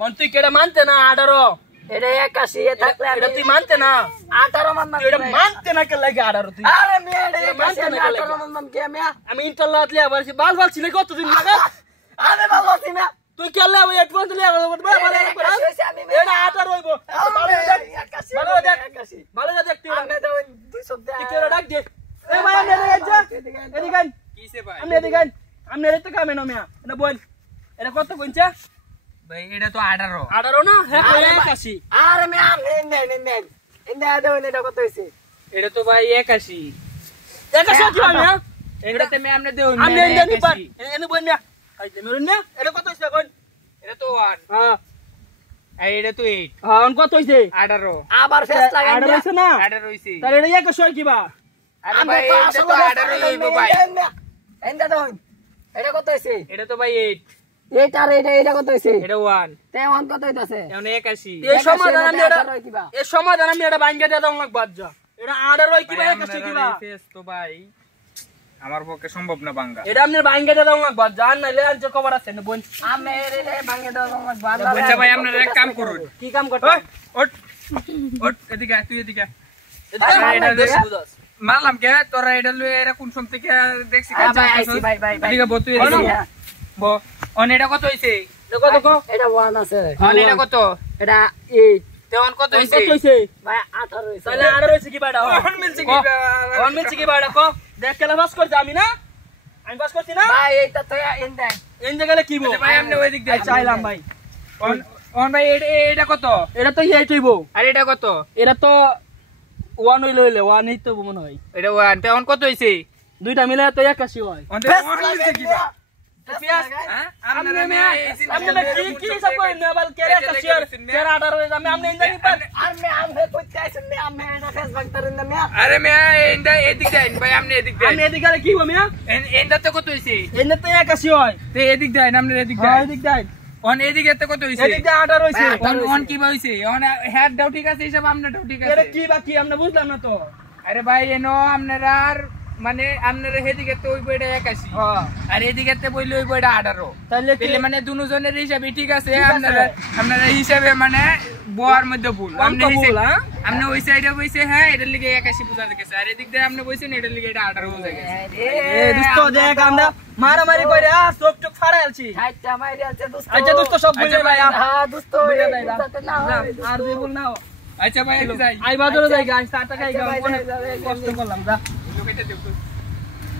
মন তুই কেডা মানতে না 18 এটা 81 এ থাকলে এটা তুই মানতে না 18 মান এটা মানতে না কে লাগে 18 তুই আরে মেয়ে এটা মানতে না 18 মান কে মেয়া আমি ইন্টারলাত লিয়া বলছি বাল বাল ছিল কতদিন লাগা আরে বাবা সিনা তুই কেলে ওই হেডফোন লিয়া বল এটা 18 হইবো ভালো দেখ ভালো দেখ তুই আমি তো 200 দে তুই কেডা ডাক দে এ ভাই আমি এদিকে কিসে ভাই আমি এদিকে আমি এর তো কামে না মিয়া এটা বল এটা কত কইছে ভাই এটা তো 18 18 না হ্যাঁ 81 আরে মেয়া নেন ইন্দা দাও এটা কত হইছে এটা তো ভাই 81 81 কি মিয়া এটাতে মে আমনে দেও আমি এনে পার এনে বল মিয়া আইতে মেরুন না এটা কত হইছে কোন এটা তো 1 হ্যাঁ আর এটা তো 8 হ্যাঁ কত হইছে 18 আবার ফেস লাগাই 18 হইছে না 18 হইছে তাহলে এটা 81 কি বা আরে ভাই এটা তো 18 হইবো ভাই ইন্দা দাও এটা কত হইছে এটা তো ভাই 8 এটা কত হইছে এটা 1 তেমন কত হইতাছে এখন 81 এই সমাধান আমি এটা ভাঙ্গা দিয়ে দাও লাগ বাদ যা এটা 18 কি বা 81 কি বা ফেস তো ভাই আমার পক্ষে সম্ভব না ভাঙ্গা এটা আপনি ভাঙ্গা দিয়ে দাও লাগ বাদ জান নাইলে আজ খবর আছে না বোন আমি এরে ভাঙে দাও আমার বাবা আচ্ছা ভাই আপনারা এক কাম করুন কি কাম করতে ওট ওট এদিকে তুই এদিকে এটা দেখ মারলাম কে তোরা এটা লয়ে এরা কোন সম থেকে দেখছি কাজ ভাই এদিকে বতু এদিকে ব অন এটা কত হইছে কত কো এটা 1 আছে অন এটা কত এটা 8 তেমন কত হইছে কত হইছে ভাই 18 হইছে তাহলে 18 হইছে কি বাড়া অন মিলছে কি অন মিলছে কি বাড়া কো দেখ কেলা পাস করতে আমি না আমি পাস করছি না ভাই এটা তো ইন্দা এন জায়গায় কি বো ভাই আমনে ওই দিক দিয়ে চাইলাম ভাই অন ভাই এটা কত এটা তো এই হইবো আর এটা কত এটা তো 1 হইলে 1 এই তো মনে হয় এটা 1 তেমন কত হইছে দুইটা মিলে তো 81 হয় অন মিলছে কি বা পিয়াস হ্যাঁ আপনারা মে আপনি কি হিসাব করেন না বল কেরে 81 কেরে 18 হয়ে যাবে আপনি জানি পার আমি কইতে আইছেন না আমি এটা ফেস বাগতারেন না মিয়া আরে মে এন্ডা এদিক দেন ভাই আপনি এদিক দেন আমি এদিকে কি হবো মিয়া এন্ডা তো কত হইছে এনে তো 81 হয় তে এদিক দেন আপনি এদিক হ্যাঁ দেন এদিক যাই অন এদিকে তো কত হইছে এদিকে 18 হইছে অন কি হইছে অন হেড দাও ঠিক আছে হিসাব আপনারটাও ঠিক এরে আছে কি বাকি আমরা বুঝলাম না তো আরে ভাই এনো আপনারা মানে আপনারা এদিকে তো ওই বইটা 81 হ্যাঁ আর এদিকে তে বইলে ওই বইটা 18 তাহলে তাহলে মানে দুজনের হিসাবে ঠিক আছে আপনারা হিসাবে মানে বয়ার মধ্যে ভুল আপনি হিসাবে আপনি ওই সাইডে বইছে হ্যাঁ এটার লিগে 81 বুঝা গেছে আর এদিক দিয়ে আপনি বইছেন এটার লিগে এটা 18 বুঝা গেছে এ দোস্ত দেখ আমরা মারামারি কইরা চোখ চোখ ফাড়াইছি আচ্ছা মাইরে আছে দোস্ত আচ্ছা দোস্ত সব বুঝে ভাই হ্যাঁ দোস্ত বুঝে ভাই না আর দুই বল না আচ্ছা ভাই যাই আই বাজারে যাই গাছ 4 টাকা আচ্ছা, ভাই, অনেক যাই, কষ্ট করলাম যা লোকেটা দেখো